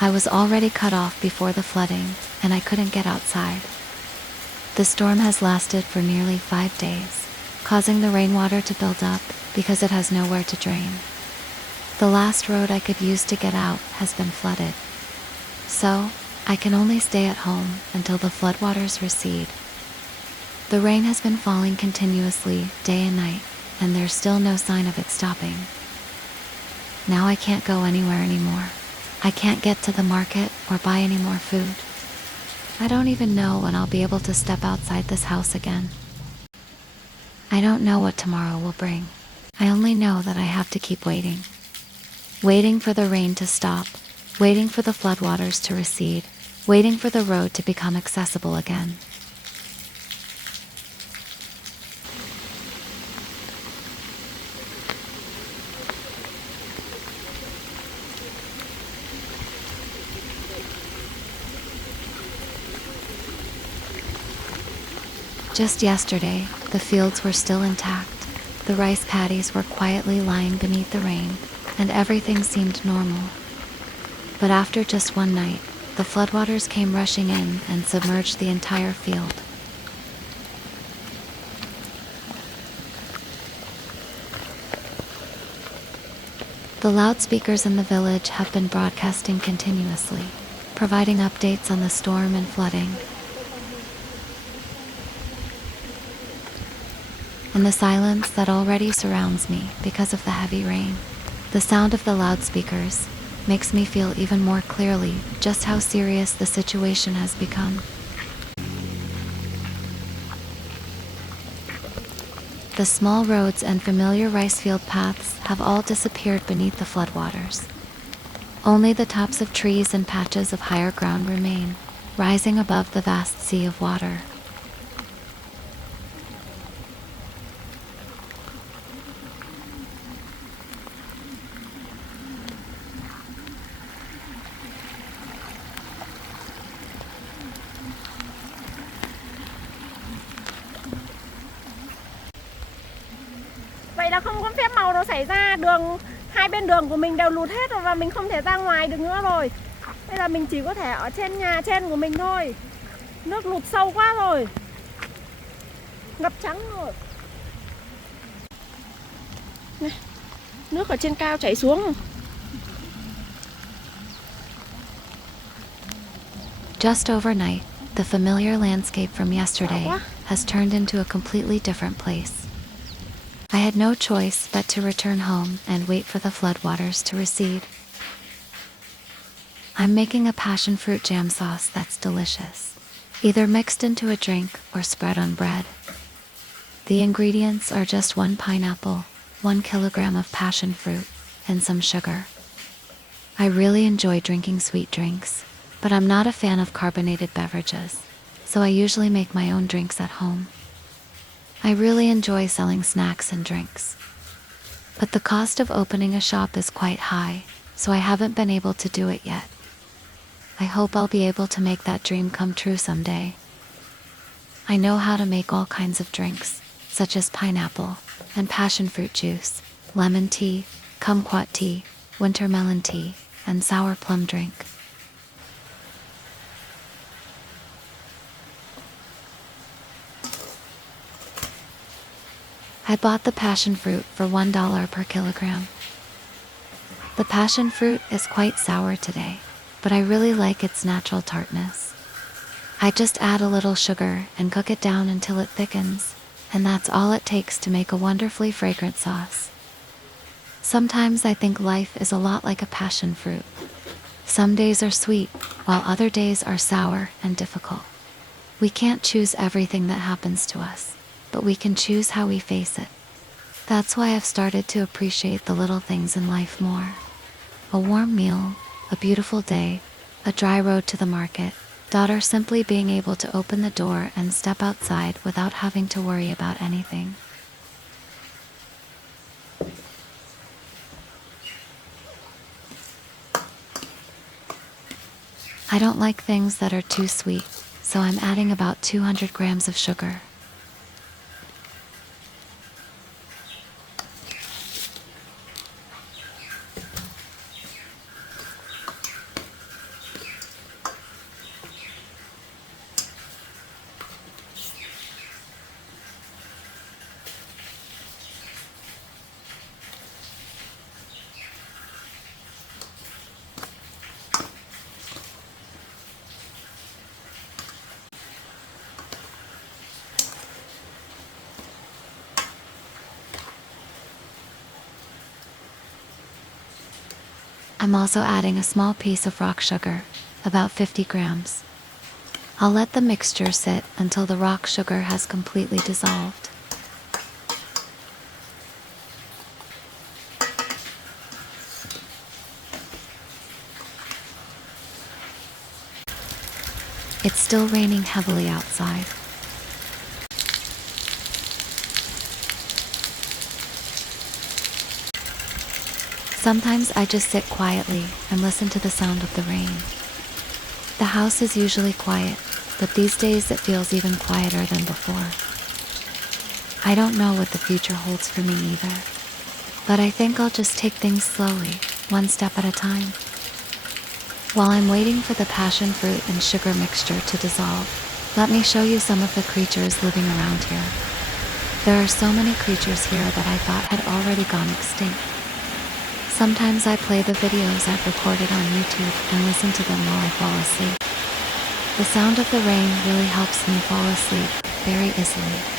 I was already cut off before the flooding, and I couldn't get outside. The storm has lasted for nearly 5 days, causing the rainwater to build up because it has nowhere to drain. The last road I could use to get out has been flooded. So, I can only stay at home until the floodwaters recede. The rain has been falling continuously, day and night, and there's still no sign of it stopping. Now I can't go anywhere anymore. I can't get to the market or buy any more food. I don't even know when I'll be able to step outside this house again. I don't know what tomorrow will bring. I only know that I have to keep waiting. Waiting for the rain to stop, waiting for the floodwaters to recede, waiting for the road to become accessible again. Just yesterday, the fields were still intact. The rice paddies were quietly lying beneath the rain, and everything seemed normal. But after just one night, the floodwaters came rushing in and submerged the entire field. The loudspeakers in the village have been broadcasting continuously, providing updates on the storm and flooding. In the silence that already surrounds me because of the heavy rain, the sound of the loudspeakers makes me feel even more clearly just how serious the situation has become. The small roads and familiar rice field paths have all disappeared beneath the floodwaters. Only the tops of trees and patches of higher ground remain, rising above the vast sea of water. Vậy là không có phép màu nào xảy ra, hai bên đường của mình đều lụt hết rồi và mình không thể ra ngoài được nữa rồi. Bây giờ mình chỉ có thể ở trên nhà trên của mình thôi. Nước lụt sâu quá rồi. Ngập trắng rồi. Này, nước ở trên cao chảy xuống. Just overnight, the familiar landscape from yesterday has turned into a completely different place. I had no choice but to return home and wait for the floodwaters to recede. I'm making a passion fruit jam sauce that's delicious, either mixed into a drink or spread on bread. The ingredients are just 1 pineapple, 1 kilogram of passion fruit, and some sugar. I really enjoy drinking sweet drinks, but I'm not a fan of carbonated beverages, so I usually make my own drinks at home. I really enjoy selling snacks and drinks. But the cost of opening a shop is quite high, so I haven't been able to do it yet. I hope I'll be able to make that dream come true someday. I know how to make all kinds of drinks, such as pineapple and passion fruit juice, lemon tea, kumquat tea, winter melon tea, and sour plum drink. I bought the passion fruit for $1 per kilogram. The passion fruit is quite sour today, but I really like its natural tartness. I just add a little sugar and cook it down until it thickens, and that's all it takes to make a wonderfully fragrant sauce. Sometimes I think life is a lot like a passion fruit. Some days are sweet, while other days are sour and difficult. We can't choose everything that happens to us, but we can choose how we face it. That's why I've started to appreciate the little things in life more. A warm meal, a beautiful day, a dry road to the market, daughter simply being able to open the door and step outside without having to worry about anything. I don't like things that are too sweet, so I'm adding about 200 grams of sugar. I'm also adding a small piece of rock sugar, about 50 grams. I'll let the mixture sit until the rock sugar has completely dissolved. It's still raining heavily outside. Sometimes I just sit quietly and listen to the sound of the rain. The house is usually quiet, but these days it feels even quieter than before. I don't know what the future holds for me either, but I think I'll just take things slowly, one step at a time. While I'm waiting for the passion fruit and sugar mixture to dissolve, let me show you some of the creatures living around here. There are so many creatures here that I thought had already gone extinct. Sometimes I play the videos I've recorded on YouTube and listen to them while I fall asleep. The sound of the rain really helps me fall asleep very easily.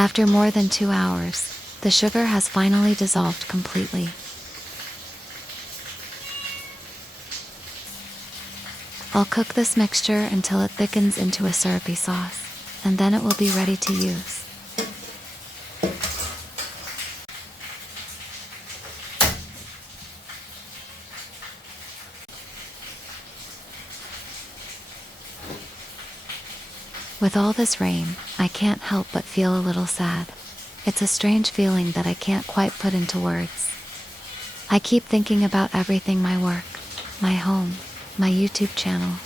After more than 2 hours, the sugar has finally dissolved completely. I'll cook this mixture until it thickens into a syrupy sauce, and then it will be ready to use. With all this rain, I can't help but feel a little sad. It's a strange feeling that I can't quite put into words. I keep thinking about everything: my work, my home, my YouTube channel.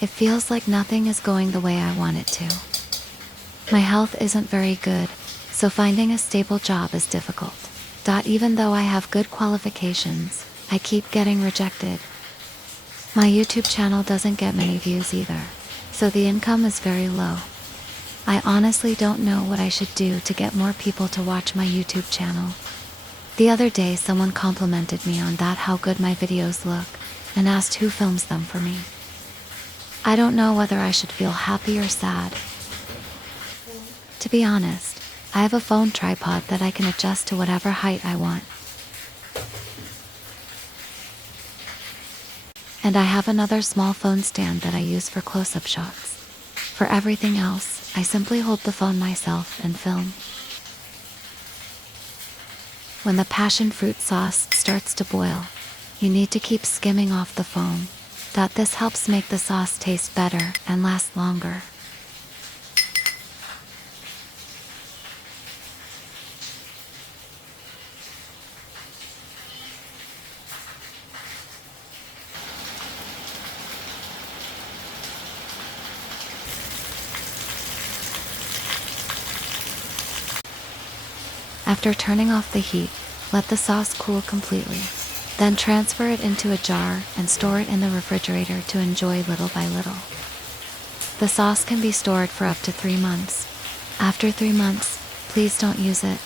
It feels like nothing is going the way I want it to. My health isn't very good, so finding a stable job is difficult. Even though I have good qualifications, I keep getting rejected. My YouTube channel doesn't get many views either, so the income is very low. I honestly don't know what I should do to get more people to watch my YouTube channel. The other day someone complimented me on how good my videos look, and asked who films them for me. I don't know whether I should feel happy or sad. To be honest, I have a phone tripod that I can adjust to whatever height I want. And I have another small phone stand that I use for close-up shots. For everything else, I simply hold the phone myself and film. When the passion fruit sauce starts to boil, you need to keep skimming off the foam. This helps make the sauce taste better and last longer. After turning off the heat, let the sauce cool completely. Then transfer it into a jar and store it in the refrigerator to enjoy little by little. The sauce can be stored for up to 3 months. After 3 months, please don't use it.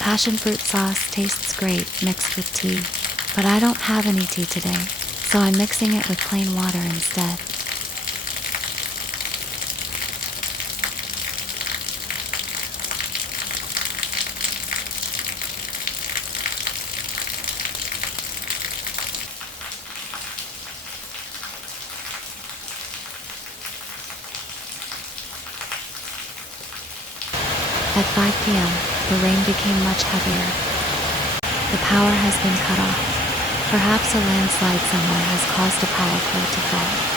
Passion fruit sauce tastes great mixed with tea, but I don't have any tea today, so I'm mixing it with plain water instead. At 5 p.m., the rain became much heavier. The power has been cut off. Perhaps a landslide somewhere has caused a power pole to fall.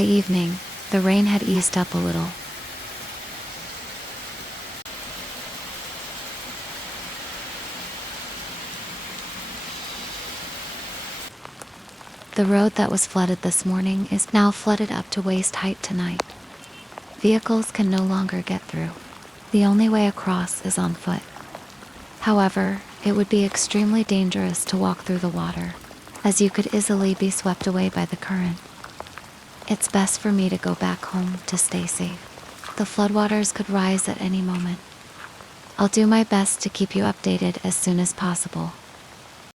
By evening, the rain had eased up a little. The road that was flooded this morning is now flooded up to waist height tonight. Vehicles can no longer get through. The only way across is on foot. However, it would be extremely dangerous to walk through the water, as you could easily be swept away by the current. It's best for me to go back home to stay safe. The floodwaters could rise at any moment. I'll do my best to keep you updated as soon as possible.